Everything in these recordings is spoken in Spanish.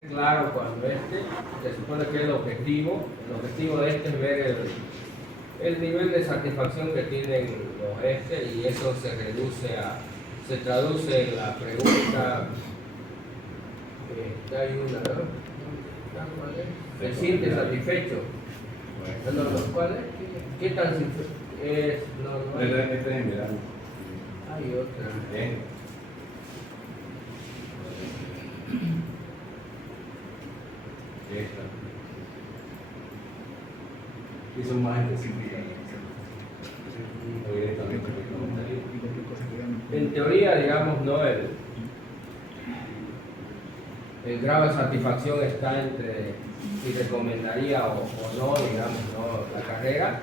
Claro, cuando se supone que es el objetivo de es ver el nivel de satisfacción que tienen los y eso se traduce en la pregunta, hay una, ¿no? ¿Se siente satisfecho? ¿Cuál es? ¿Qué tan es normal? Hay otra. Y son más específicas. En teoría, digamos, no el grado de satisfacción está entre si recomendaría o no, digamos, no la carrera,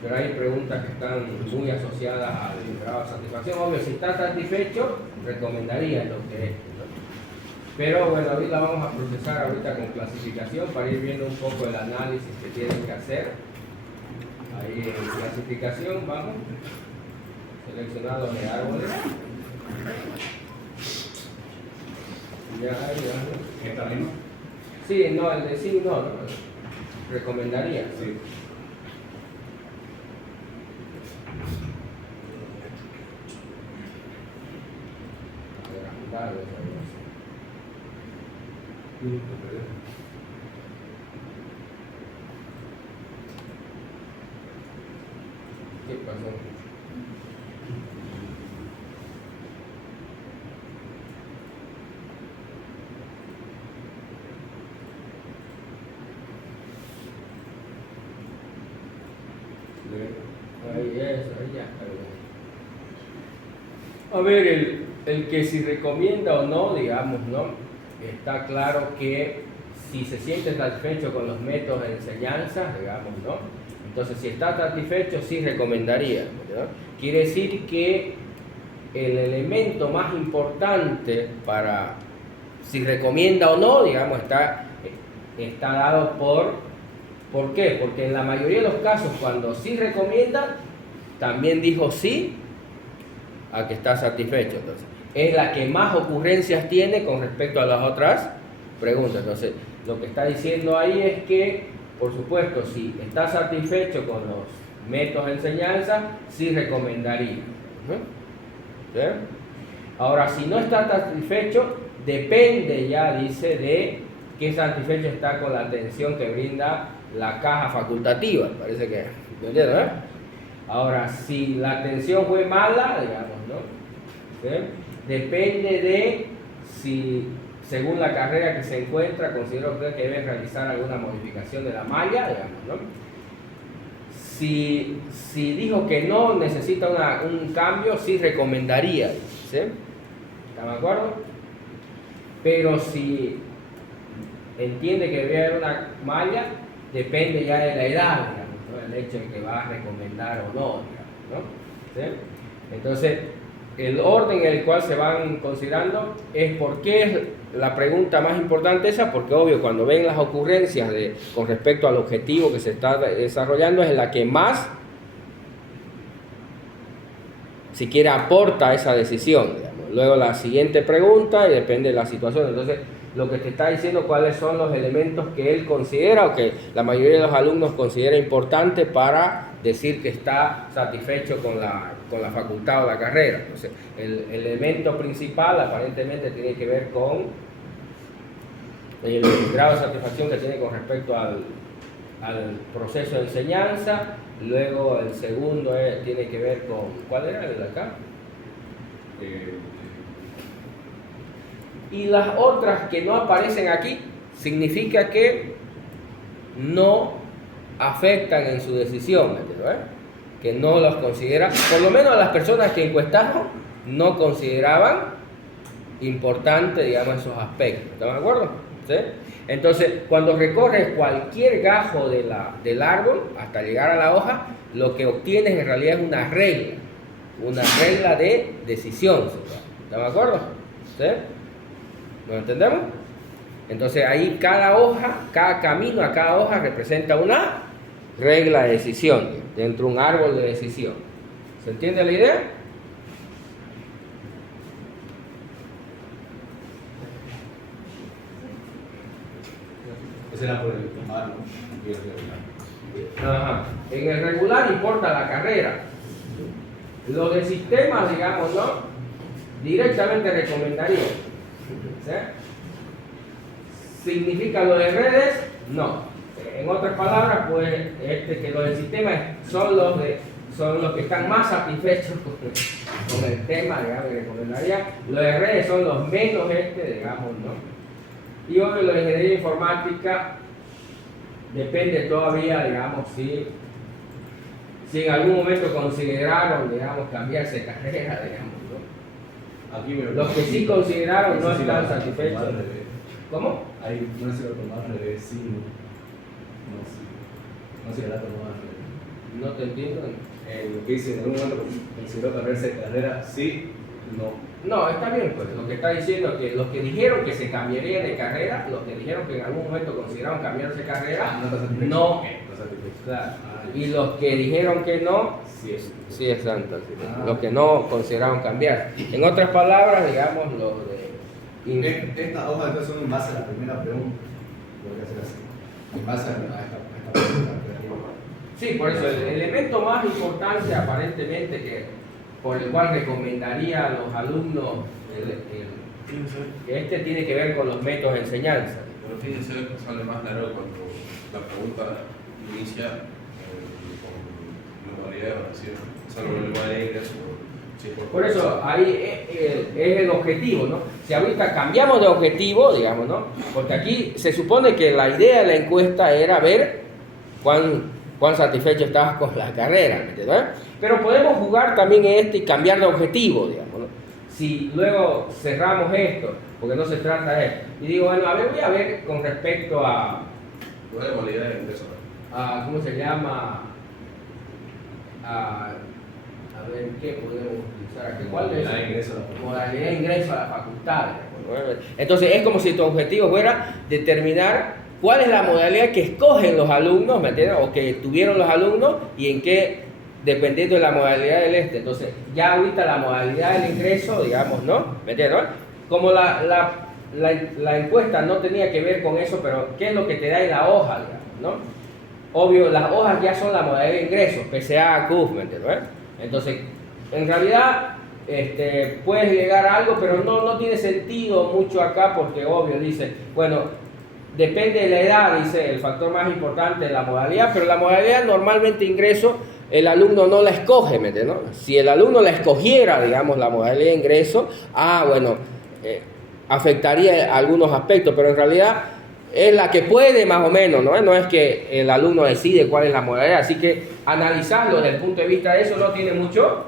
pero hay preguntas que están muy asociadas al grado de satisfacción. Obvio, si está satisfecho, recomendaría lo que es, ¿no? Pero bueno, hoy la vamos a procesar ahorita con clasificación para ir viendo un poco el análisis que tienen que hacer. Ahí en clasificación vamos, seleccionados de árboles. Ya. ¿Esta misma? Sí, no, el de sí no. Recomendaría. Sí. ¿Qué pasó? Ahí ya. A ver, el que si recomienda o no, digamos, ¿no? Está claro que si se siente satisfecho con los métodos de enseñanza, digamos, ¿no? Entonces, si está satisfecho, sí recomendaría, ¿no? Quiere decir que el elemento más importante para si recomienda o no, digamos, está dado ¿por qué? Porque en la mayoría de los casos, cuando sí recomienda, también dijo sí a que está satisfecho. Entonces, es la que más ocurrencias tiene con respecto a las otras preguntas. Entonces, lo que está diciendo ahí es que, por supuesto, si está satisfecho con los métodos de enseñanza, sí recomendaría. ¿Sí? Ahora, si no está satisfecho, depende ya, dice, de qué satisfecho está con la atención que brinda la caja facultativa. Parece que, ¿entiendes? ¿Eh? Ahora, si la atención fue mala, digamos, ¿no? ¿Sí? Depende de si, según la carrera que se encuentra, considera usted que debe realizar alguna modificación de la malla, digamos, ¿no? Si dijo que no necesita un cambio, sí recomendaría, ¿sí? ¿Están de acuerdo? Pero si entiende que debe haber una malla, depende ya de la edad, digamos, ¿no? El hecho de que va a recomendar o no, digamos, ¿no? ¿Sí? Entonces, el orden en el cual se van considerando es por qué es la pregunta más importante esa, porque obvio, cuando ven las ocurrencias con respecto al objetivo que se está desarrollando, es la que más, si quiere, aporta a esa decisión, digamos. Luego la siguiente pregunta, y depende de la situación. Entonces, lo que te está diciendo cuáles son los elementos que él considera o que la mayoría de los alumnos considera importante para decir que está satisfecho con la facultad o la carrera. Entonces, el elemento principal aparentemente tiene que ver con el grado de satisfacción que tiene con respecto al proceso de enseñanza. Luego el segundo tiene que ver con, ¿cuál era el de acá? Y las otras que no aparecen aquí, significa que no afectan en su decisión, ¿eh? Que no los considera, por lo menos a las personas que encuestaron, no consideraban importante, digamos, esos aspectos. ¿Están de acuerdo? ¿Sí? Entonces, cuando recorres cualquier gajo del árbol hasta llegar a la hoja, lo que obtienes en realidad es una regla de decisión. ¿Están de acuerdo? ¿Sí? ¿Lo entendemos? Entonces ahí cada hoja, cada camino a cada hoja representa una regla de decisión dentro de un árbol de decisión. ¿Se entiende la idea? Ese era por el humano y el regular. Ajá. En el regular importa la carrera. Lo de sistemas, digamos, ¿no? Directamente recomendaría. ¿Sí? ¿Significa lo de redes? No. En otras palabras, pues, que los del sistema son los que están más satisfechos con el tema, digamos, que recomendaría. Los de redes son los menos digamos, ¿no? Y obvio, la ingeniería informática depende todavía, digamos, si en algún momento consideraron, digamos, cambiarse de carrera, digamos, ¿no? Aquí me Los que sí consideraron no sé si están lo satisfechos. tomar al revés. ¿Cómo? Ahí no sé si lo tomar al revés, sí. No sé si la tomar al revés. No te entiendo. Lo que dice, en algún momento consideró cambiarse de carrera, sí, no. No, está bien, pues lo que está diciendo es que los que dijeron que se cambiarían de carrera, los que dijeron que en algún momento consideraron cambiarse de carrera, No está satisfecho. no. Está satisfecho. Claro. Y los que dijeron que no, Sí, es. sí es santa. Sí. Los que no consideraron cambiar. En otras palabras, digamos, los de... Estas hojas entonces son en base a la primera pregunta. Voy a hacer así. En base a esta pregunta. Sí, por eso el elemento más importante aparentemente por el cual recomendaría a los alumnos que tiene que ver con los métodos de enseñanza. Pero fíjense que sale más largo cuando la pregunta inicia con modalidad de evaluación, salvo el modalidad de ingreso. Por eso ahí es el objetivo, ¿no? Si ahorita cambiamos de objetivo, digamos, ¿no? Porque aquí se supone que la idea de la encuesta era ver cuán satisfecho estabas con la carrera, ¿me entiendes? Pero podemos jugar también en y cambiar de objetivo, digamos, ¿no? Si luego cerramos esto, porque no se trata de esto, y digo, bueno, a ver, voy a ver con respecto a ¿Cuál es la modalidad de ingreso? ¿cómo se llama? A ver, ¿qué podemos utilizar aquí? ¿Cuál es? Modalidad de ingreso a la facultad. Modalidad de ingreso a la facultad. Entonces es como si tu objetivo fuera determinar cuál es la modalidad que escogen los alumnos, ¿me entiendes? O que tuvieron los alumnos y en qué, dependiendo de la modalidad del Entonces ya ahorita la modalidad del ingreso, digamos, ¿no? ¿Me entiendes? Como la encuesta no tenía que ver con eso, pero ¿qué es lo que te da en la hoja, digamos, ¿no? Obvio, las hojas ya son la modalidad de ingreso, PCA, CUF, ¿me entiendes? Entonces, en realidad, puedes llegar a algo, pero no tiene sentido mucho acá porque, obvio, dice, bueno, depende de la edad, dice, el factor más importante es la modalidad, pero la modalidad normalmente ingreso, el alumno no la escoge, ¿me entiendes? Si el alumno la escogiera, digamos, la modalidad de ingreso, bueno, afectaría algunos aspectos, pero en realidad es la que puede más o menos, ¿no? No es que el alumno decide cuál es la modalidad, así que analizarlo desde el punto de vista de eso no tiene mucho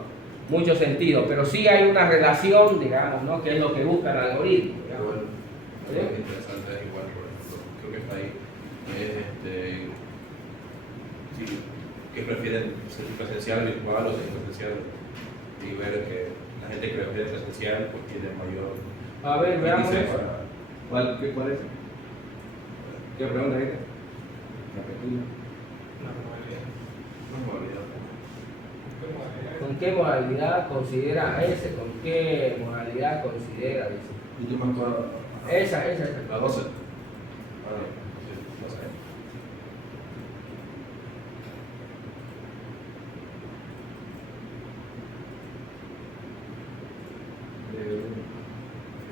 sentido, pero sí hay una relación, digamos, ¿no? Que es lo que busca el algoritmo. Igual, algo interesante es igual, por ejemplo, creo que está ahí, es que prefieren ser presencial, virtual o semipresencial, y ver que la gente que prefiere presencial pues tiene mayor A ver, veamos índice eso. ¿Cuál es? ¿Qué pregunta es? Repetir. no modalidad. ¿Con qué modalidad considera ese? ¿Con qué modalidad considera? Dice. Y yo me acuerdo. Esa. La 12. Sí, no sé.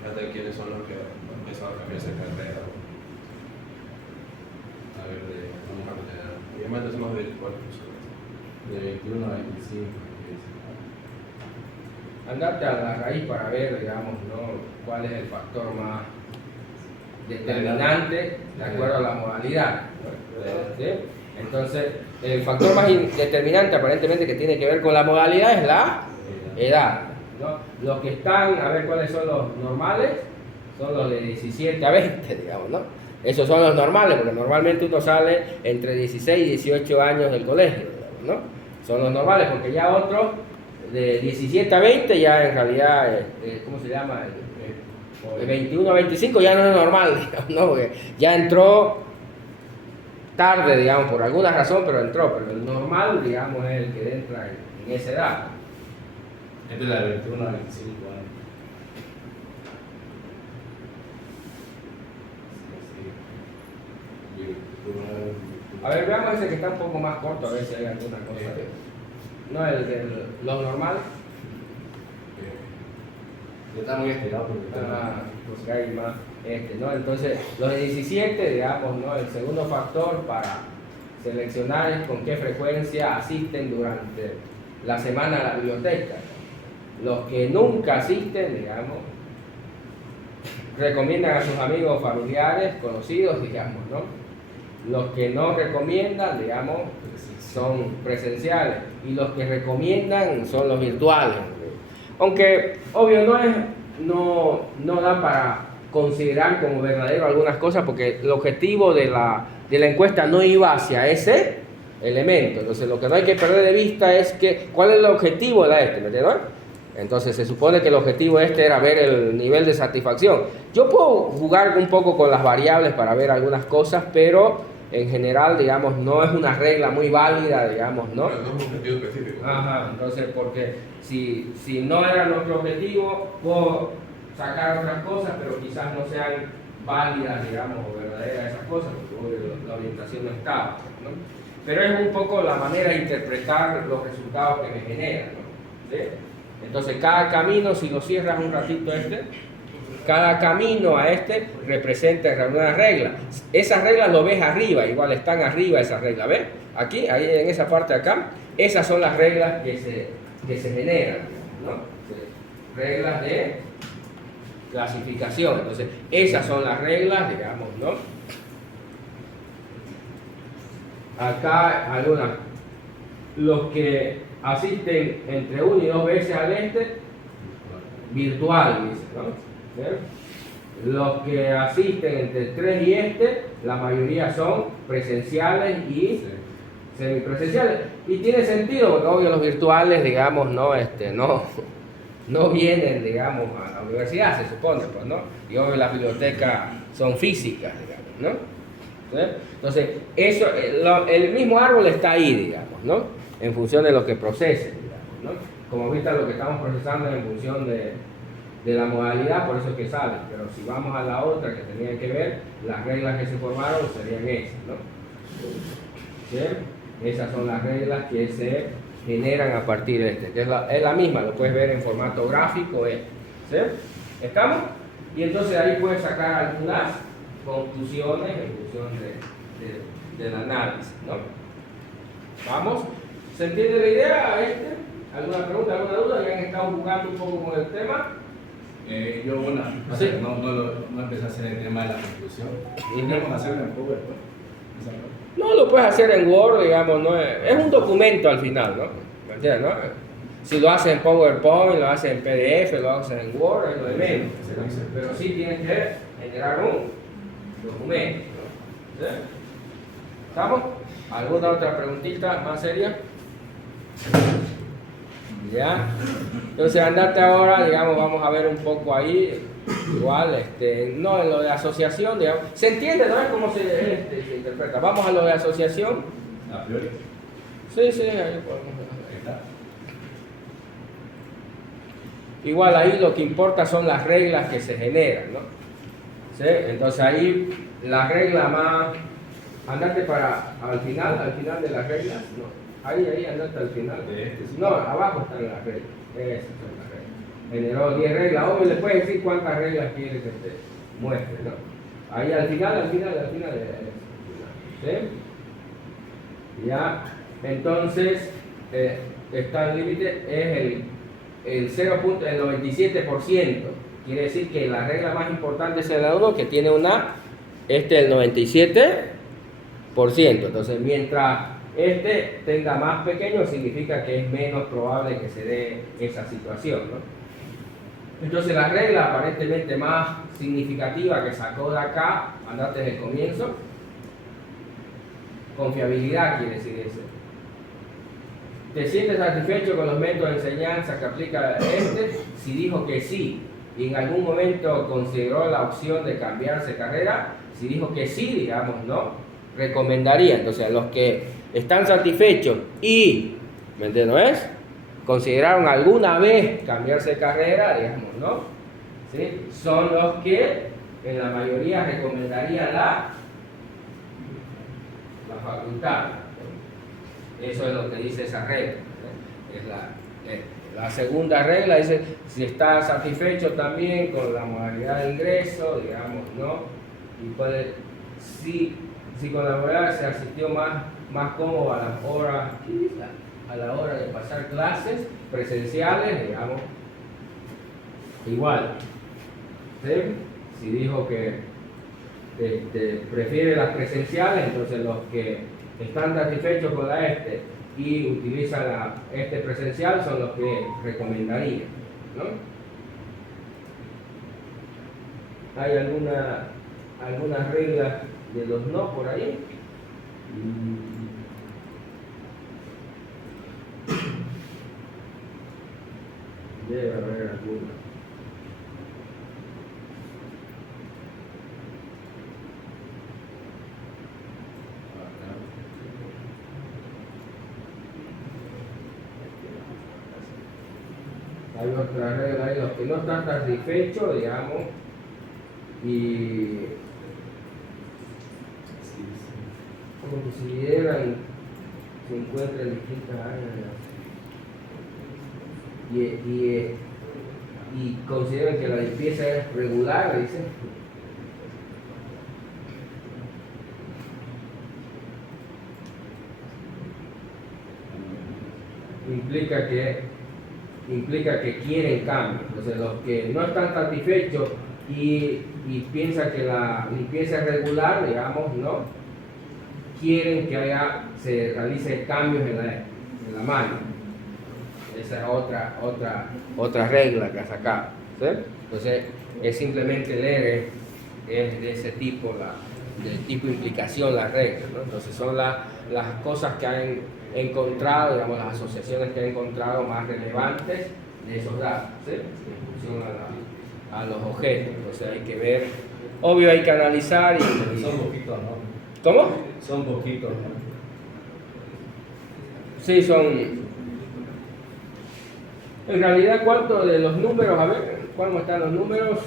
Fíjate quiénes son los que han empezado a cambiarse de carrera. A ver, vamos a meter. Obviamente somos virtual. De 21 a 25. Andarte a la raíz para ver, digamos, ¿no? Cuál es el factor más determinante de acuerdo a la modalidad. ¿Sí? Entonces, el factor más determinante aparentemente que tiene que ver con la modalidad es la edad, ¿no? Los que están, a ver cuáles son los normales, son los de 17 a 20, digamos, ¿no? Esos son los normales, porque normalmente uno sale entre 16 y 18 años del colegio, digamos, ¿no? Son los normales, porque ya otros de 17 a 20 ya en realidad, ¿cómo se llama? De 21 a 25 ya no es normal, digamos, ¿no? Porque ya entró tarde, digamos, por alguna razón, pero entró. Pero el normal, digamos, es el que entra en esa edad. Esta es la de 21 a 25 años. Sí. A ver, veamos ese que está un poco más corto, a ver si hay alguna cosa. No, el de los normales. Está muy estirado porque Porque hay más ¿no? Entonces, los de 17, digamos, ¿no? El segundo factor para seleccionar es con qué frecuencia asisten durante la semana a la biblioteca. Los que nunca asisten, digamos, recomiendan a sus amigos, familiares, conocidos, digamos, ¿no? Los que no recomiendan, digamos, son presenciales, y los que recomiendan son los virtuales. Aunque, obvio, no da para considerar como verdadero algunas cosas, porque el objetivo de la encuesta no iba hacia ese elemento. Entonces, lo que no hay que perder de vista es cuál es el objetivo de la ¿me entiendes? Entonces, se supone que el objetivo era ver el nivel de satisfacción. Yo puedo jugar un poco con las variables para ver algunas cosas, pero en general, digamos, no es una regla muy válida, digamos, ¿no? Pero no es un objetivo específico. Ajá, entonces, porque si no era nuestro objetivo, puedo sacar otras cosas, pero quizás no sean válidas, digamos, o verdaderas esas cosas, porque la orientación no estaba, ¿no? Pero es un poco la manera de interpretar los resultados que me generan, ¿no? ¿Sí? Entonces, cada camino, si lo cierras un ratito cada camino a representa una regla. Esas reglas lo ves arriba, igual están arriba esas reglas, ¿ves? Aquí, ahí en esa parte de acá, esas son las reglas que se generan, ¿no? Reglas de clasificación. Entonces, esas son las reglas, digamos, ¿no? Acá algunas. Los que asisten entre 1 y 2 veces al virtual, dice, ¿no? ¿Sí? Los que asisten entre 3 y la mayoría son presenciales y semipresenciales. Y tiene sentido, porque obvio los virtuales, digamos, no vienen, digamos, a la universidad, se supone, pues, ¿no? Y obvio las bibliotecas son físicas, digamos, ¿no? ¿Sí? Entonces, el mismo árbol está ahí, digamos, ¿no? En función de lo que procese, digamos, ¿no? Como viste, lo que estamos procesando es en función de la modalidad, por eso es que sale. Pero si vamos a la otra que tenía que ver, las reglas que se formaron serían esas, ¿no? ¿Sí? Esas son las reglas que se generan a partir de que es la misma, lo puedes ver en formato gráfico, ¿sí? ¿Estamos? Y entonces ahí puedes sacar algunas conclusiones en función del análisis, ¿no? ¿Vamos? ¿Se entiende la idea? ¿Alguna pregunta, alguna duda? ¿Ya han estado jugando un poco con el tema? Yo Sí. no empecé a hacer el tema de la conclusión. ¿Podemos hacerlo en PowerPoint? No, lo puedes hacer en Word, digamos, ¿no? Es un documento al final, ¿no? ¿Me entiendes, no? Si lo haces en PowerPoint, lo haces en PDF, lo haces en Word, es lo de menos. Pero sí tienes que generar un documento, ¿no? ¿Sí? ¿Estamos? ¿Alguna otra preguntita más seria? ¿Ya? Entonces andate ahora, digamos, vamos a ver un poco ahí, igual, no, en lo de asociación, digamos, se entiende, ¿no? Es cómo se interpreta. Vamos a lo de asociación. A priori. Sí, ahí podemos ver. Igual ahí lo que importa son las reglas que se generan, ¿no? ¿Sí? Entonces ahí la regla más, andate al final de las reglas, no. Ahí andate al final. No, abajo están las reglas. Esas son las reglas. Generó 10 reglas. Obvio, le puedes decir cuántas reglas quieres que te muestre, ¿no? Ahí al final. ¿Sí? Ya. Entonces, está el límite, es el 0.97%. Quiere decir que la regla más importante es el 1, que tiene el 97%. Entonces, mientras tenga más pequeño, significa que es menos probable que se dé esa situación, ¿no? Entonces la regla aparentemente más significativa que sacó de acá, andate desde el comienzo, confiabilidad quiere decir eso. ¿Te sientes satisfecho con los métodos de enseñanza que aplica si dijo que sí y en algún momento consideró la opción de cambiarse de carrera? Si dijo que sí, digamos, ¿no? Recomendaría. Entonces, a los que están satisfechos y, ¿me entiendes? Consideraron alguna vez cambiarse de carrera, digamos, ¿no? ¿Sí? Son los que en la mayoría recomendarían la la facultad. Eso es lo que dice esa regla. Es la segunda regla dice si está satisfecho también con la modalidad de ingreso, digamos, ¿no? Y puede, si con la modalidad se asistió más cómodo a las horas, a la hora de pasar clases presenciales, digamos, igual. ¿Sí? Si dijo que prefiere las presenciales, entonces los que están satisfechos con la y utilizan la presencial son los que recomendaría, ¿no? ¿Hay alguna regla de los no por ahí? Debe haber alguna. Hay otra regla ahí, los que no están satisfechos, digamos, y consideran, se encuentran en distintas áreas y consideran que la limpieza es regular, dicen. Implica que quieren cambio. Entonces los que no están satisfechos y piensan que la limpieza es regular, digamos, ¿no? Quieren que se realice cambios en la máquina. Esa es otra regla que ha sacado, ¿sí? Entonces es simplemente leer es de ese tipo, del tipo de implicación las reglas, ¿no? Entonces son las cosas que han encontrado, digamos, las asociaciones que han encontrado más relevantes de esos datos, ¿sí? En función a los objetos. Entonces hay que ver, obvio hay que analizar y son poquitos, ¿no? ¿Cómo? Son poquitos, ¿no? Sí, son. En realidad, ¿cuántos de los números? A ver, ¿cómo están los números?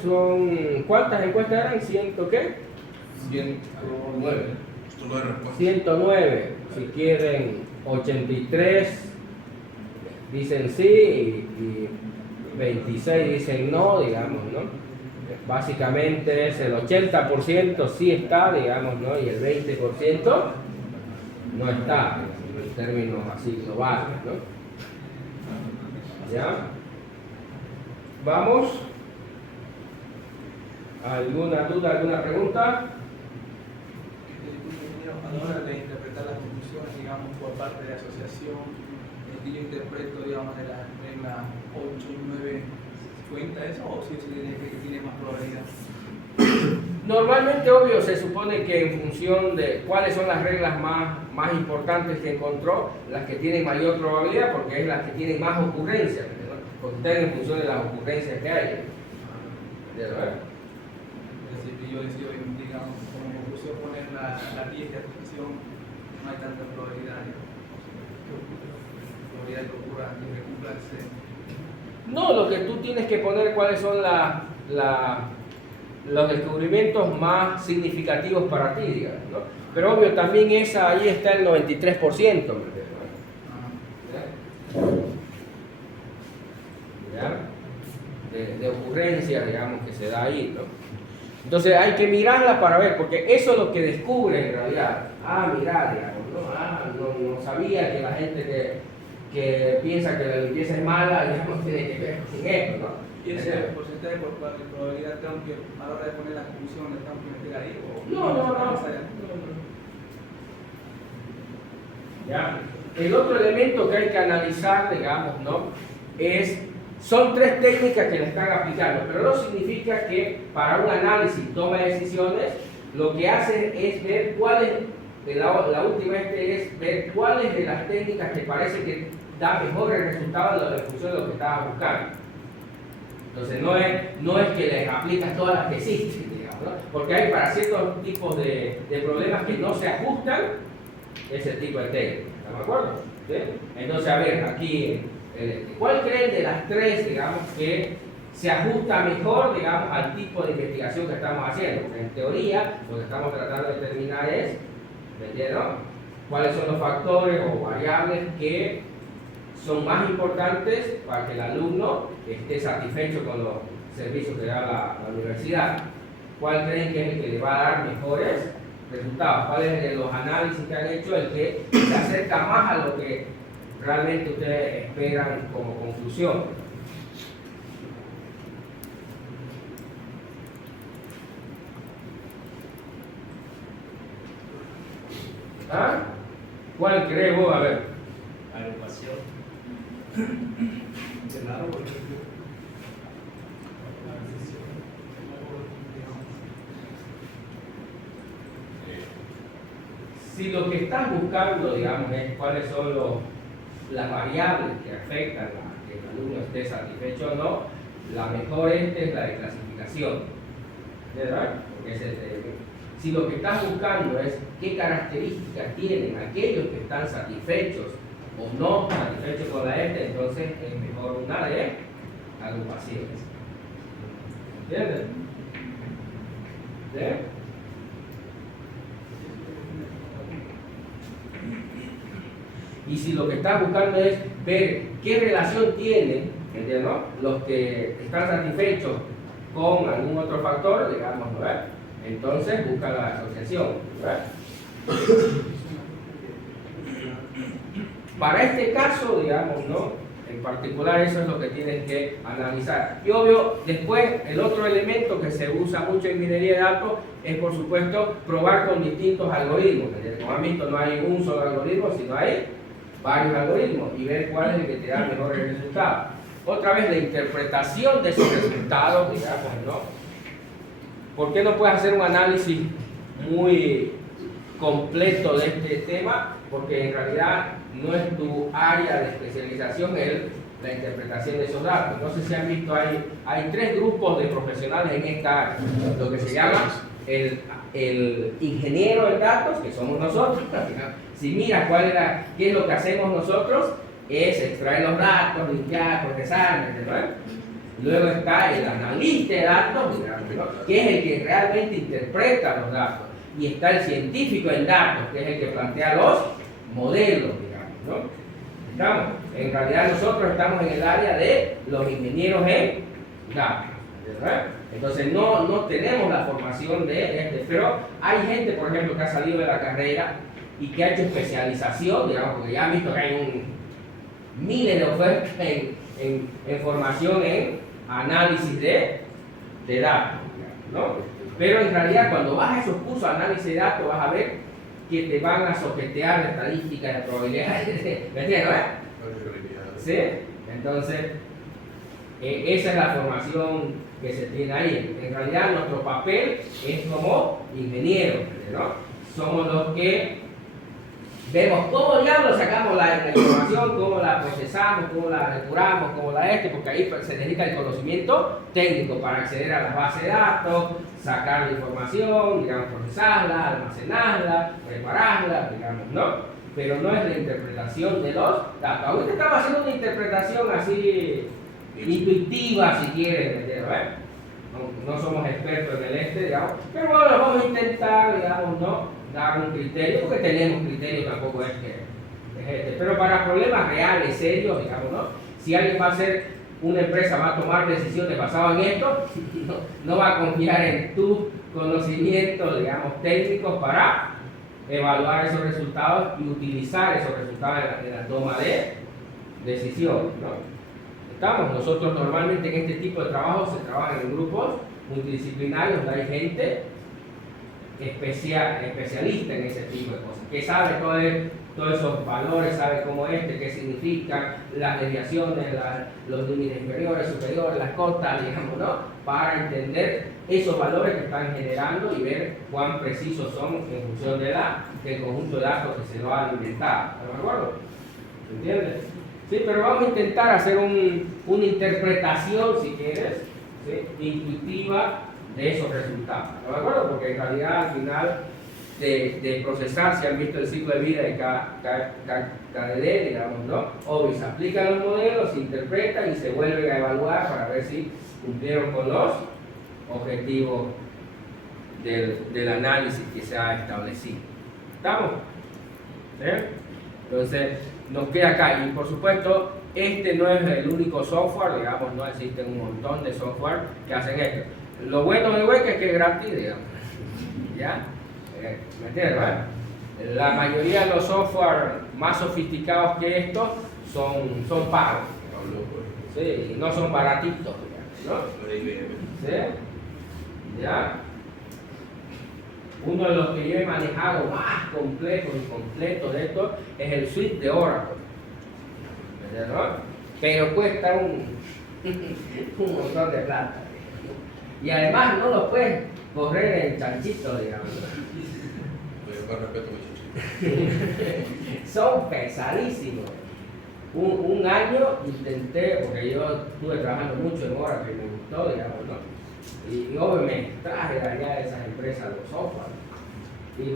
¿Cuántas encuestas eran? ¿100 qué? 109. 109. Si quieren, 83 dicen sí y 26 dicen no, digamos, ¿no? Básicamente es el 80% sí está, digamos, ¿no? Y el 20% no está, en términos así globales, ¿no? ¿Ya? ¿Vamos? ¿Alguna duda, alguna pregunta? A la hora de interpretar las conclusiones, digamos, por parte de la asociación, yo interpreto, digamos, de la regla 8 y 9, ¿cuenta eso o si eso tiene más probabilidad? Normalmente, obvio, se supone que en función de cuáles son las reglas más importantes que encontró, las que tienen mayor probabilidad, porque es las que tienen más ocurrencias, ¿no? Porque están en función de las ocurrencias que hay. ¿Verdad? Es decir, que yo decido, digamos, como conclusión poner la 10 de atención, no hay tanta probabilidad de que ocurra, de que cumplanse. No, lo que tú tienes que poner cuáles son los descubrimientos más significativos para ti, digamos, ¿no? Pero obvio, también ahí está el 93%, ¿no? ¿Ya? De ocurrencias, digamos, que se da ahí, ¿no? Entonces hay que mirarla para ver, porque eso es lo que descubre en realidad. Mira, digamos, no sabía que la gente que piensa que la limpieza es mala, digamos, tiene que ver con esto, ¿no? ¿Y ese porcentaje por probabilidad tengo que, a la hora de poner la conclusión, le tengo que meter ahí? ¿O No. ¿Ya? El otro elemento que hay que analizar, digamos, ¿no? Son 3 técnicas que le están aplicando, pero no significa que para un análisis y toma de decisiones, lo que hacen es ver cuáles, la última es ver cuáles de las técnicas te parece que da mejores resultados en función de lo que estabas buscando. Entonces no es que les aplicas todas las que existen, digamos, ¿no? Porque hay para ciertos tipos de problemas que no se ajustan ese tipo de técnicas, ¿estamos de acuerdo? ¿Sí? Entonces, a ver, aquí, ¿cuál creen de las 3, digamos, que se ajusta mejor, digamos, al tipo de investigación que estamos haciendo? Porque en teoría lo que estamos tratando de determinar es ¿Me entiendes? ¿Cuáles son los factores o variables que son más importantes para que el alumno esté satisfecho con los servicios que da la universidad? ¿Cuál creen que es el que le va a dar mejores resultados? ¿Cuál es de los análisis que han hecho el que se acerca más a lo que realmente ustedes esperan como conclusión? ¿Ah? ¿Cuál crees vos? A ver. Agrupación. Claro, por ejemplo. Si lo que estás buscando, digamos, es cuáles son las variables que afectan a que el alumno esté satisfecho o no, la mejor es la de clasificación. ¿Verdad? Porque si lo que estás buscando es qué características tienen aquellos que están satisfechos o no satisfechos con la entonces es mejor una de agrupaciones. ¿Entiendes? ¿Sí? Y si lo que estás buscando es ver qué relación tienen, ¿entiendes? ¿No? Los que están satisfechos con algún otro factor, digamos, ¿no? Entonces busca la asociación, ¿verdad? Para este caso, digamos, ¿no? En particular eso es lo que tienes que analizar. Y obvio, después el otro elemento que se usa mucho en minería de datos es, por supuesto, probar con distintos algoritmos. Como han visto, no hay un solo algoritmo, sino hay varios algoritmos y ver cuál es el que te da mejores resultados. Otra vez, la interpretación de esos resultados, digamos, ¿no? ¿Por qué no puedes hacer un análisis muy completo de este tema? Porque en realidad no es tu área de especialización la interpretación de esos datos. No sé si han visto, hay tres grupos de profesionales en esta área. Lo que se llama el ingeniero en datos, que somos nosotros. Si miras qué es lo que hacemos nosotros, es extraer los datos, limpiar, procesar, ¿verdad? Luego está el analista de datos, digamos, ¿no? Que es el que realmente interpreta los datos. Y está el científico en datos, que es el que plantea los modelos, digamos, ¿no? Estamos, en realidad nosotros estamos en el área de los ingenieros en datos, ¿verdad? Entonces no tenemos la formación de pero hay gente, por ejemplo, que ha salido de la carrera y que ha hecho especialización, digamos, porque ya han visto que hay miles de ofertas en formación en análisis de datos, ¿no? Pero en realidad cuando vas a esos cursos de análisis de datos vas a ver que te van a soquetear de estadísticas, de probabilidades, ¿me entiendes? ¿Sí? Entonces, esa es la formación que se tiene ahí. En realidad nuestro papel es como ingenieros, ¿no? Somos los que vemos cómo diablos sacamos la información, cómo la procesamos, cómo la depuramos, cómo porque ahí se necesita el conocimiento técnico para acceder a las bases de datos, sacar la información, digamos, procesarla, almacenarla, prepararla, digamos, ¿no? Pero no es la interpretación de los datos. Ahorita estamos haciendo una interpretación así intuitiva, si quieren, ¿verdad? No somos expertos en el digamos, pero bueno, vamos a intentar, digamos, ¿no? Dar un criterio, porque tenemos criterio, tampoco es que pero para problemas reales, serios, digamos, ¿no? Si alguien va a hacer una empresa, va a tomar decisiones basadas en esto, no va a confiar en tu conocimiento, digamos, técnicos para evaluar esos resultados y utilizar esos resultados en la toma de decisiones, ¿no? Nosotros normalmente en este tipo de trabajo se trabajan en grupos multidisciplinarios donde hay gente especialista en ese tipo de cosas, que sabe todos esos valores, sabe cómo qué significan las desviaciones, los límites inferiores, superiores, las costas, digamos, ¿no? Para entender esos valores que están generando y ver cuán precisos son en función del conjunto de datos que se lo han inventado. ¿Están de acuerdo? ¿Entiendes? Sí, pero vamos a intentar hacer una interpretación, si quieres, ¿sí? Intuitiva de esos resultados. ¿Están de acuerdo? Porque en realidad al final de procesar, si han visto el ciclo de vida de KDD, digamos, ¿no? Obvio, se aplican los modelos, se interpretan y se vuelven a evaluar para ver si cumplieron con los objetivos del análisis que se ha establecido. ¿Estamos? Entonces, nos queda acá. Y por supuesto, este no es el único software, digamos, no existen un montón de software que hacen esto. Lo bueno de Weka es que es gratis, digamos. ¿Ya? ¿Me entiendes, verdad? La mayoría de los software más sofisticados que estos son pagos. Sí, no son baratitos, digamos, ¿no? ¿Sí? ¿Ya? Uno de los que yo he manejado más complejo y completo de esto es el suite de Oracle. ¿No? Pero cuesta un montón de plata. Y además no lo puedes correr en chanchito, digamos. Con respeto, muchachos. Son pesadísimos. Un año intenté, porque yo estuve trabajando mucho en Oracle y me gustó, digamos, ¿no? Y obviamente traje de allá de esas empresas los software. Y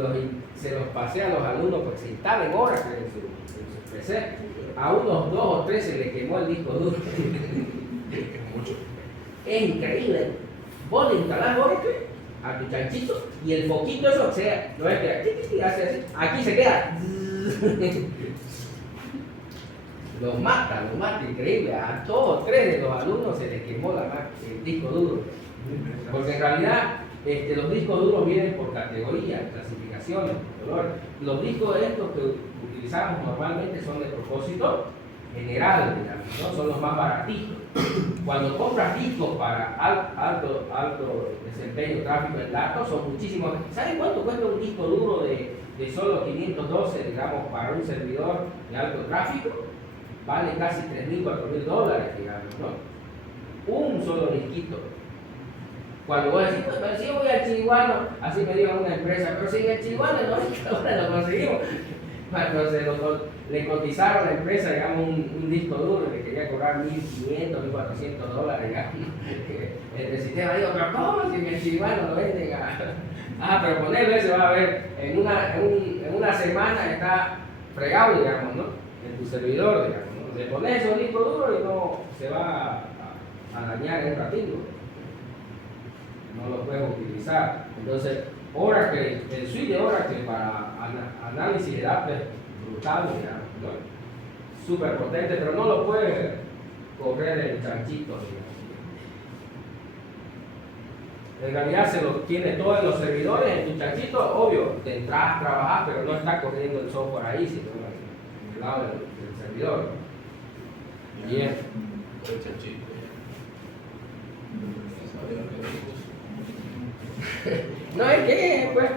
se los pasé a los alumnos porque se instalen Oracle en su PC. A unos 2 o 3 se le quemó el disco duro. Es mucho. Es increíble. Vos le instalás Oracle a tu chanchito y el foquito eso, o sea, no es que hace así, aquí se queda. Los mata, increíble. A 2 o 3 de los alumnos se les quemó el disco duro. Porque en realidad los discos duros vienen por categoría, clasificaciones, colores. Los discos estos que utilizamos normalmente son de propósito general, digamos, ¿no? Son los más baratitos. Cuando compras discos para alto desempeño, tráfico en datos, son muchísimos. ¿Saben cuánto cuesta un disco duro de solo 512, digamos, para un servidor de alto tráfico? Vale casi $3,000, $4,000, digamos, ¿no? Un solo disquito. Cuando vos decís, pues si yo voy al Chiriguano, así me diga una empresa, pero si en el Chiriguano no, ahora lo conseguimos. Entonces le cotizaron a la empresa, digamos, un disco duro, le quería cobrar $1,500, $1,400, digamos. El sistema dijo, pero ¿cómo si en el Chiriguano lo venden a... pero ponerlo se va a ver, en una semana está fregado, digamos, ¿no? En tu servidor, digamos, ¿no? Le pones esos discos duros y no se va a dañar en un ratito. No lo puedes utilizar. Entonces, Oracle, el suite de Oracle para análisis de datos es brutal, ¿no? Súper potente, pero no lo puedes correr en chanchito, digamos. En realidad se lo tiene todo en los servidores, en tu chanchito, obvio, te entras a trabajar, pero no está corriendo el software ahí, sino en el lado del servidor. Bien. El chanchito. No es que pues,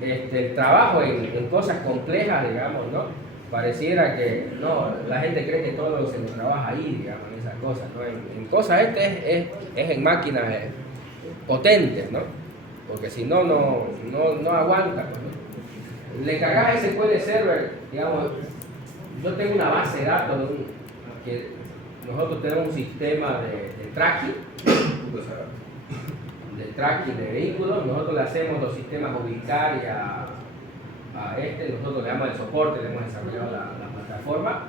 el trabajo en cosas complejas, digamos, ¿no? Pareciera que no, la gente cree que todo se lo trabaja ahí, digamos, en esas cosas, ¿no? En cosas es en máquinas potentes, ¿no? Porque si no, no aguanta, pues, ¿no? Le cagás ese SQL Server, digamos, yo tengo una base de datos que nosotros tenemos un sistema de tracking, de vehículos. Nosotros le hacemos los sistemas ubicar y a nosotros le damos el soporte, le hemos desarrollado la plataforma.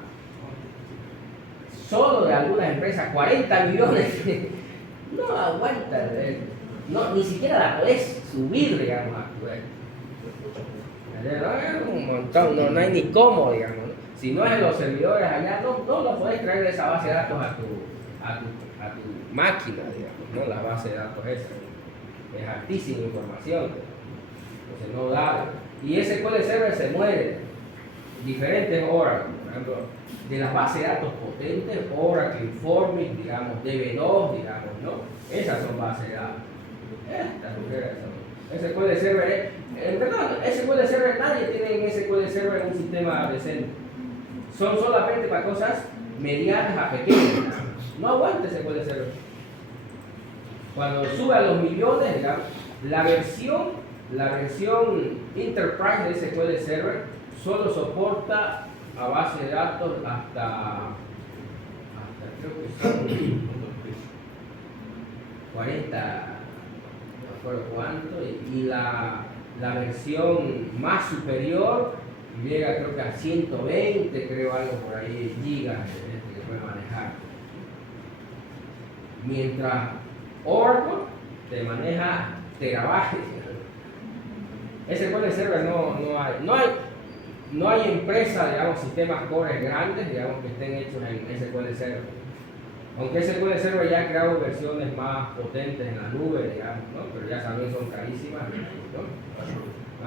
Solo de algunas empresas, 40 millones, no aguanta, ni siquiera la podés subir, digamos, a tu un montón, no hay ni cómo, digamos. Si no es en los servidores allá, no lo podés traer de esa base de datos a tu máquina, digamos, ¿no? La base de datos esa es altísima información, entonces no da. Y ese SQL Server se muere. Diferentes Oracle, por ejemplo, de las bases de datos potentes, Oracle, Informix, digamos, DB2, digamos, ¿no? Esas son bases de datos. SQL Server en verdad, SQL Server nadie tiene en SQL Server un sistema decente. Son solamente para cosas medianas a pequeñas. No aguanta SQL Server. Cuando sube a los millones, digamos, la versión Enterprise de SQL Server solo soporta a base de datos hasta creo que son 40, no recuerdo cuánto, y la versión más superior llega creo que a 120, creo algo por ahí, gigas que puede manejar. Mientras Oracle te maneja terabytes. SQL Server no hay empresas, digamos, sistemas core grandes, digamos, que estén hechos en SQL Server. Aunque SQL Server ya ha creado versiones más potentes en la nube, digamos, ¿no? Pero ya también son carísimas, ¿no?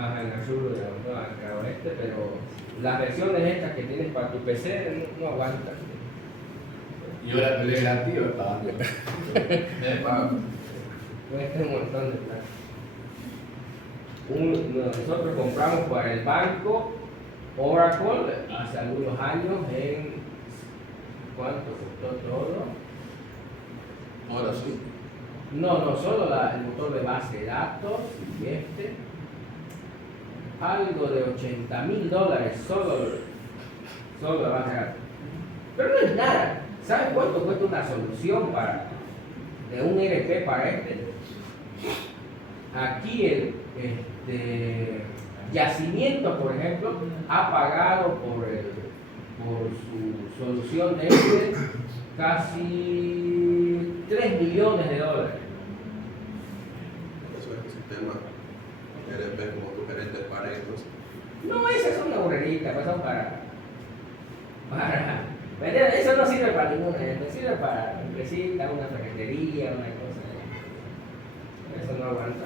En Azure, digamos, no han creado pero las versiones estas que tienes para tu PC no aguantan. Y ahora el antiguo está. Cuesta un montón de plata. Nosotros compramos para el banco Oracle hace algunos años en ¿cuánto costó todo? Ahora sí. No, solo el motor de base de datos y algo de $80,000 solo la base de datos. Pero no es nada. ¿Sabes cuánto cuesta una solución de un ERP para Aquí el Yacimiento, por ejemplo, ha pagado por su solución de casi $3 millones. Eso es el sistema. Eres como tu gerente para entonces. No, esas son una burrerita, pues son para eso no sirve para ninguna, sirve para empresita, una ferretería, una cosa. Eso no aguanta.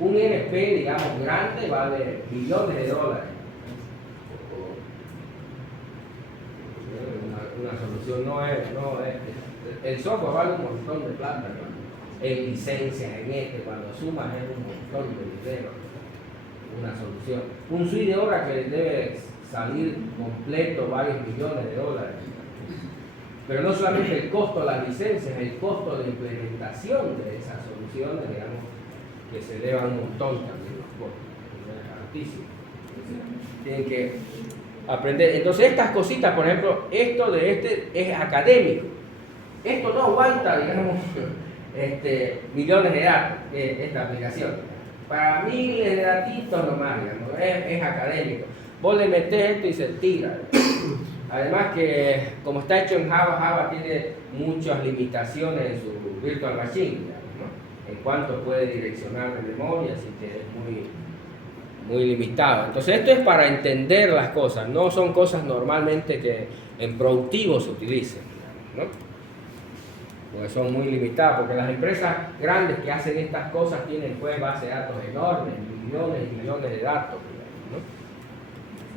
Un ERP, digamos, grande vale $millones. Una solución no es. El software vale un montón de plata, ¿no? En licencias, cuando sumas es un montón de dinero. Una solución. Un suite de Oracle debe salir completo varios $millones. Pero no solamente el costo de las licencias, el costo de implementación de esas soluciones, digamos, que se eleva un montón también los costos. Es altísimo. Tienen que aprender. Entonces estas cositas, por ejemplo, esto de es académico. Esto no aguanta, digamos, millones de datos, esta aplicación. Para miles de datitos nomás, digamos, es académico. Vos le metés esto y se tira. Además que como está hecho en Java tiene muchas limitaciones en su virtual machine, digamos, ¿no? En cuanto puede direccionar de memoria, así que es muy limitado. Entonces esto es para entender las cosas, no son cosas normalmente que en productivo se utilicen, ¿no? Porque son muy limitadas, porque las empresas grandes que hacen estas cosas tienen pues bases de datos enormes, millones y millones de datos, ¿no?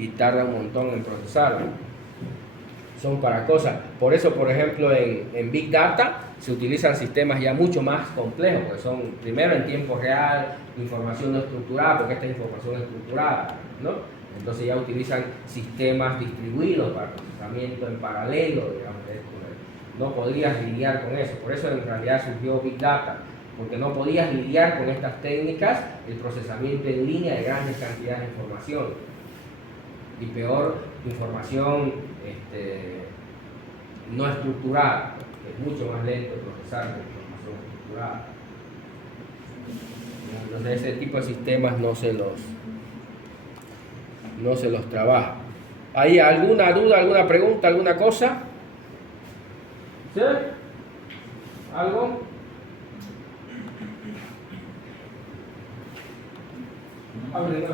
Y tarda un montón en procesarlo. Son para cosas, por eso por ejemplo en Big Data se utilizan sistemas ya mucho más complejos, porque son primero en tiempo real, información no estructurada, porque esta es información estructurada, ¿no? Entonces ya utilizan sistemas distribuidos para procesamiento en paralelo, digamos, no podrías lidiar con eso, por eso en realidad surgió Big Data, porque no podías lidiar con estas técnicas, el procesamiento en línea de grandes cantidades de información, y peor, información no estructurada, que es mucho más lento procesar que información estructurada. Entonces ese tipo de sistemas no se los trabaja. ¿Hay alguna duda, alguna pregunta, alguna cosa? ¿Sí? ¿Algo? Hable.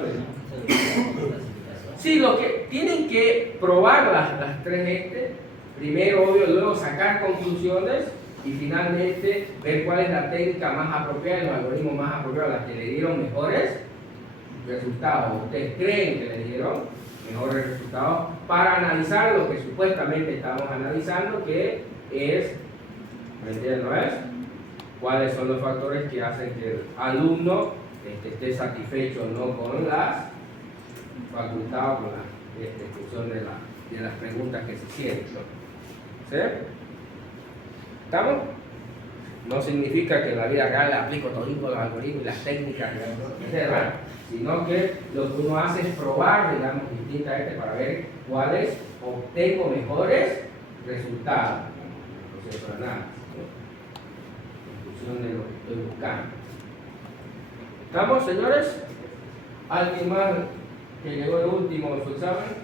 Sí, lo que tienen que probar las tres primero, obvio, luego sacar conclusiones y finalmente ver cuál es la técnica más apropiada, los algoritmos más apropiados, las que le dieron mejores resultados. Ustedes creen que le dieron mejores resultados para analizar lo que supuestamente estamos analizando, que es, ¿me entienden? ¿No es? ¿Cuáles son los factores que hacen que el alumno esté satisfecho o no con las facultades, con la función de las preguntas que se hicieron, ¿no? ¿Sí? ¿Estamos? No significa que en la vida real aplico todos los algoritmos y las técnicas, ¿no? Sino que lo que uno hace es probar, digamos, distintas para ver cuáles obtengo mejores resultados en el proceso de análisis, ¿no? En función de lo que estoy buscando. ¿Estamos, señores? ¿Alguien más que llegó el último de su examen?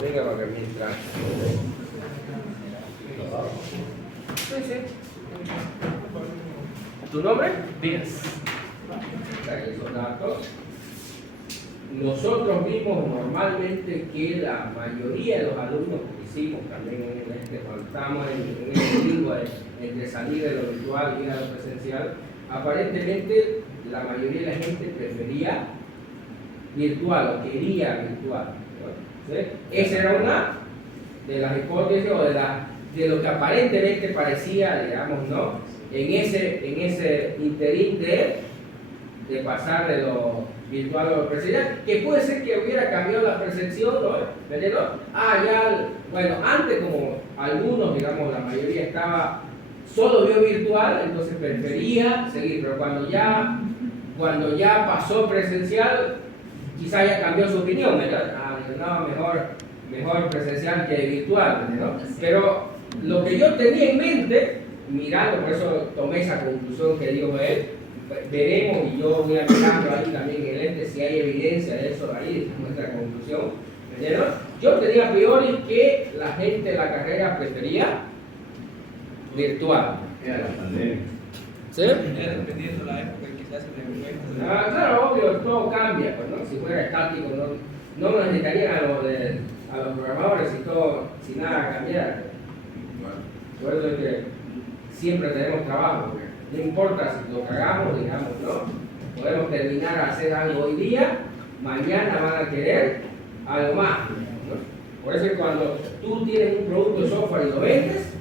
Venga para que mientras. Sí. ¿Tu nombre? Díaz. Esos datos. Nosotros vimos normalmente que la mayoría de los alumnos que hicimos también cuando estábamos en el limbo entre salir de lo virtual y ir a lo presencial, aparentemente la mayoría de la gente prefería virtual o quería virtual, ¿no? ¿Sí? Esa era una de las hipótesis o de lo que aparentemente parecía, digamos, ¿no? En ese interín de pasar de lo virtual a lo presencial, que puede ser que hubiera cambiado la percepción, ¿no? Bueno, antes como algunos, digamos, la mayoría solo vio virtual, entonces prefería seguir, pero cuando ya pasó presencial, quizá ya cambió su opinión, ¿verdad? Mejor presencial que virtual, ¿no? Pero lo que yo tenía en mente, mirando, por eso tomé esa conclusión que dijo él, veremos, y yo voy a mirando ahí también en el ente si hay evidencia de eso ahí, es nuestra conclusión, ¿verdad? Yo tenía a priori que la gente de la carrera prefería virtual. Era la pandemia. ¿Sí? Era dependiendo de la época en que se hace la encuesta. Claro, obvio, todo cambia, pues, ¿no? Si fuera estático, no necesitarían a los programadores si nada cambiara. Por eso es que siempre tenemos trabajo, porque no importa si lo cagamos, digamos, ¿no? Podemos terminar a hacer algo hoy día, mañana van a querer algo más, ¿no? Por eso es que cuando tú tienes un producto de software y lo vendes,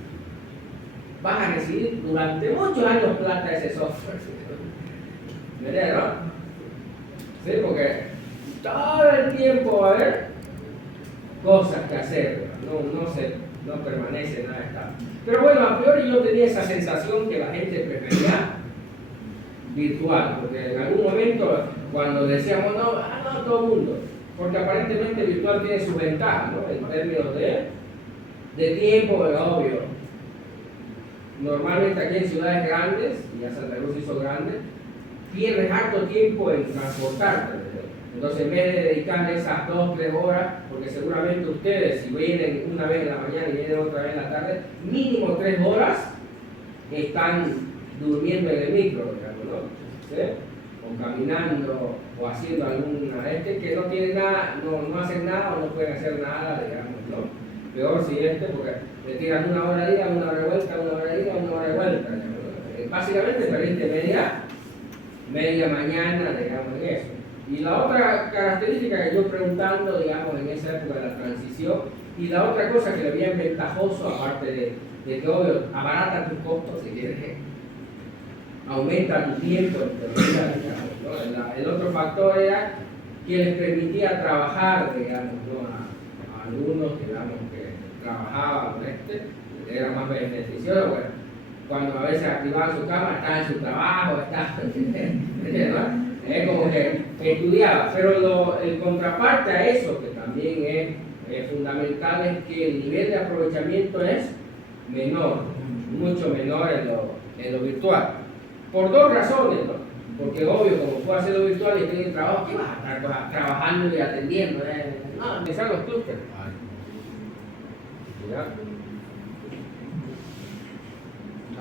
vas a recibir durante muchos años plata de ese software. ¿Verdad, no? Sí, porque todo el tiempo va a haber cosas que hacer, no permanece nada estable. Pero bueno, a priori yo tenía esa sensación que la gente prefería virtual, porque en algún momento cuando decíamos no todo el mundo, porque aparentemente virtual tiene sus ventajas, ¿no? En términos de tiempo, obvio. Normalmente aquí en ciudades grandes, y ya Santa Cruz hizo grande, pierdes harto tiempo en transportarte. Entonces, en vez de dedicarle esas 2-3 horas, porque seguramente ustedes, si vienen una vez en la mañana y vienen otra vez en la tarde, mínimo 3 horas están durmiendo en el micro, digamos, ¿no? ¿Sí? O caminando, o haciendo alguna que no tienen nada, no hacen nada o no pueden hacer nada, digamos, ¿no? Peor si porque le tiran 1 hora de ida, 1 hora de vuelta, 1 hora de ida, 1 hora de vuelta, digamos, ¿no? Básicamente perdiste media mañana, digamos, en eso. Y la otra característica que yo preguntando, digamos, en esa época de la transición, y la otra cosa que le veía ventajoso, aparte de que obvio abarata tus costos, si quieres, aumenta tu tiempo en teoría, digamos, ¿no? El otro factor era que les permitía trabajar, digamos, ¿no? a algunos, digamos, que trabajaban con era más beneficioso, bueno, cuando a veces activaban su cámara, estaba en su trabajo, ¿no? Es como que estudiaba, pero el contraparte a eso, que también es fundamental, es que el nivel de aprovechamiento es menor, mucho menor en lo virtual. Por 2 razones, ¿no? Porque obvio, como tú haces lo virtual y tienes trabajo, ¿qué vas a estar trabajando y atendiendo? No, empezar los clústeres. ¿Ya?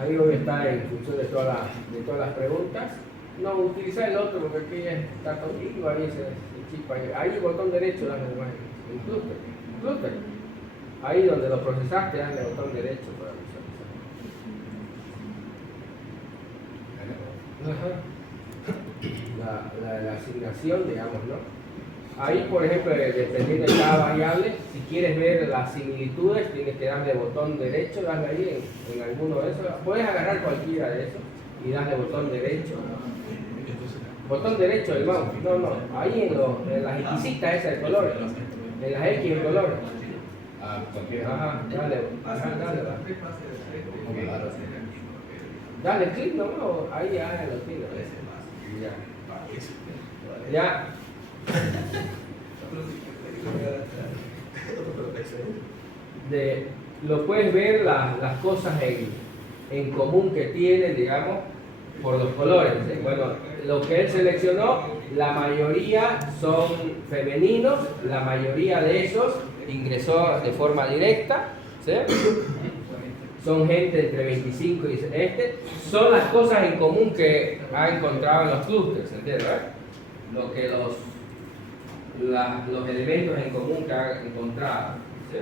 Ahí obvio está en función de todas las preguntas. No, utilizar el otro porque aquí está contigo, ahí se chispa. Ahí botón derecho, dale en clúster. Ahí donde lo procesaste, dale botón derecho para visualizar. La asignación, digamos, ¿no? Ahí, por ejemplo, dependiendo de cada variable, si quieres ver las similitudes, tienes que darle botón derecho, darle ahí en alguno de esos. Puedes agarrar cualquiera de esos y darle botón derecho. Botón derecho del mouse, no, ahí en las Xcitas esas de colores, en las X de colores. Ajá, dale. Dale clic nomás, ahí ya lo tiro. Ya. Lo puedes ver las cosas en común que tienen, digamos, por los colores. Bueno, lo que él seleccionó, la mayoría son femeninos, la mayoría de esos ingresó de forma directa, ¿sí? son gente entre 25 y son las cosas en común que ha encontrado en los clústeres, ¿entiendes? Lo que los elementos en común que ha encontrado, ¿sí?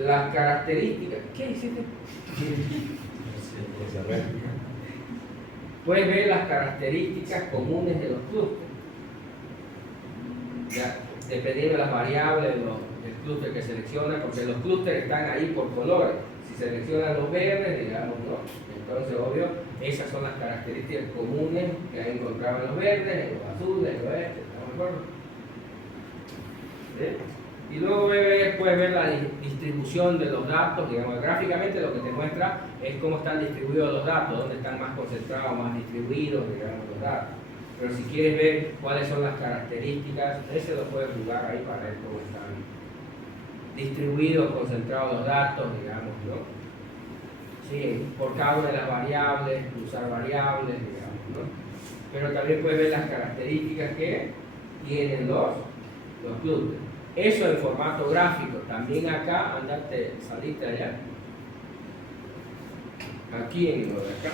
Las características, ¿qué hiciste? Puedes ver las características comunes de los clústeres. Ya, dependiendo de las variables del clúster que selecciona, porque los clústeres están ahí por colores. Si seleccionan los verdes, digamos, no. Entonces, obvio, esas son las características comunes que han encontrado en los verdes, en los azules, en los ¿estamos de acuerdo? ¿Sí? Y luego puedes ver la distribución de los datos, digamos, gráficamente lo que te muestra es cómo están distribuidos los datos, dónde están más concentrados, más distribuidos, digamos, los datos. Pero si quieres ver cuáles son las características, ese lo puedes jugar ahí para ver cómo están distribuidos, concentrados los datos, digamos, ¿no? Sí, por cada una de las variables, usar variables, digamos, ¿no? Pero también puedes ver las características que tienen los clústeres. Eso en formato gráfico. También acá, saliste allá. Aquí en lo de acá.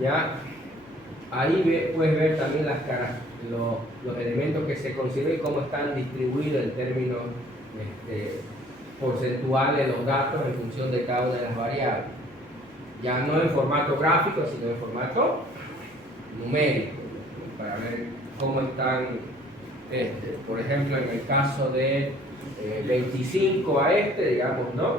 Ya, ahí puedes ver también los elementos que se consideran y cómo están distribuidos en términos porcentuales los datos en función de cada una de las variables. Ya no en formato gráfico, sino en formato numérico, para ver cómo están. Por ejemplo, en el caso de 25 a digamos, ¿no?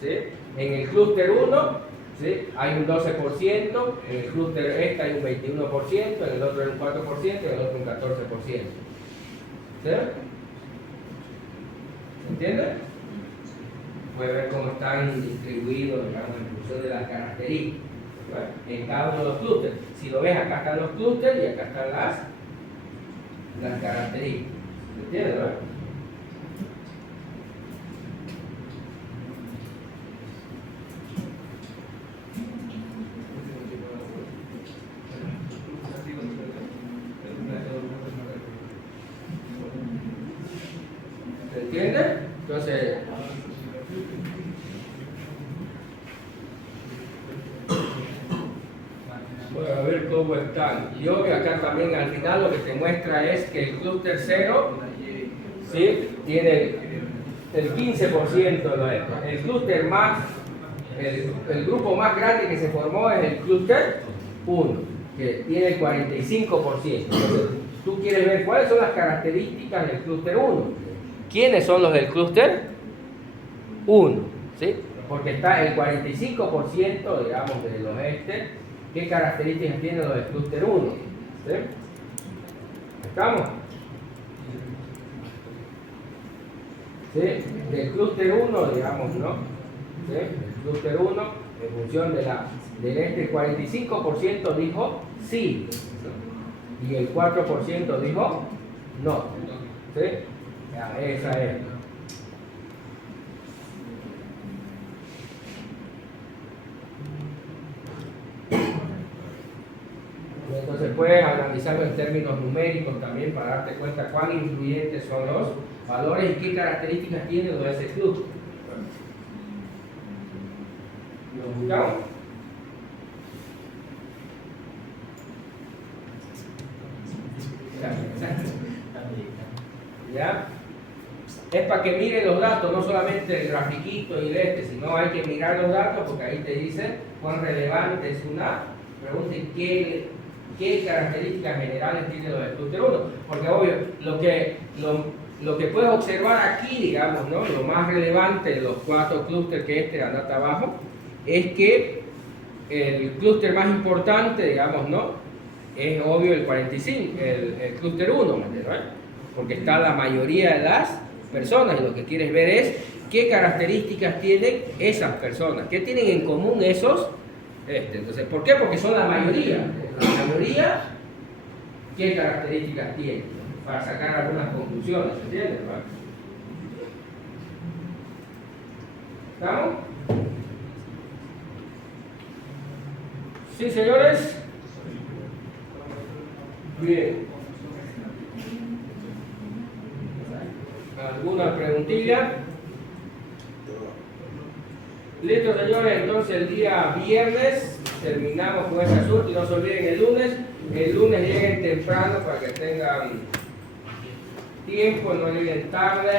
¿Sí? En el clúster 1, ¿sí? Hay un 12%, en el clúster hay un 21%, en el otro hay un 4% y en el otro un 14%. ¿Sí? ¿Se entiende? Puede ver cómo están distribuidos, digamos, en función de las características, ¿verdad? En cada uno de los clústeres. Si lo ves, acá están los clústeres y acá están las características. ¿Se entiende, verdad? ¿Se entiende? Entonces, voy a ver cómo están. Y obvio, acá también al final lo que te muestra es que el clúster 0, ¿sí? Tiene el 15% de lo esto. El clúster el grupo más grande que se formó es el clúster 1, que tiene el 45%. Entonces, tú quieres ver cuáles son las características del clúster 1. ¿Quiénes son los del clúster 1? ¿Sí? Porque está el 45%, digamos, de los ¿qué características tienen los del clúster 1? ¿Sí? ¿Estamos? ¿Sí? Del clúster 1, digamos, ¿no? ¿Sí? El clúster 1, en función el 45% dijo sí, ¿no? Y el 4% dijo no. ¿Sí? Ya, esa es. Entonces puedes analizarlo en términos numéricos también para darte cuenta cuán influyentes son los valores y qué características tienen los de ese clúster. ¿Lo buscamos? ¿Ya? Es para que miren los datos, no solamente el grafiquito y sino hay que mirar los datos porque ahí te dice cuán relevante es una pregunta y qué características generales tiene los del clúster 1. Porque obvio, lo que puedes observar aquí, digamos, ¿no? Lo más relevante de los 4 clústeres que anda hasta abajo, es que el clúster más importante, digamos, ¿no? Es obvio el 45, el clúster 1, ¿no? Porque está la mayoría de las personas y lo que quieres ver es qué características tienen esas personas, qué tienen en común esos. Entonces, ¿por qué? Porque son la mayoría. La mayoría, ¿qué características tienen? Para sacar algunas conclusiones, ¿entiendes? ¿Estamos? ¿Sí, señores? Bien. ¿Alguna preguntilla? Listo, señores, entonces el día viernes terminamos con este asunto y no se olviden el lunes lleguen temprano para que tengan tiempo, no lleguen tarde.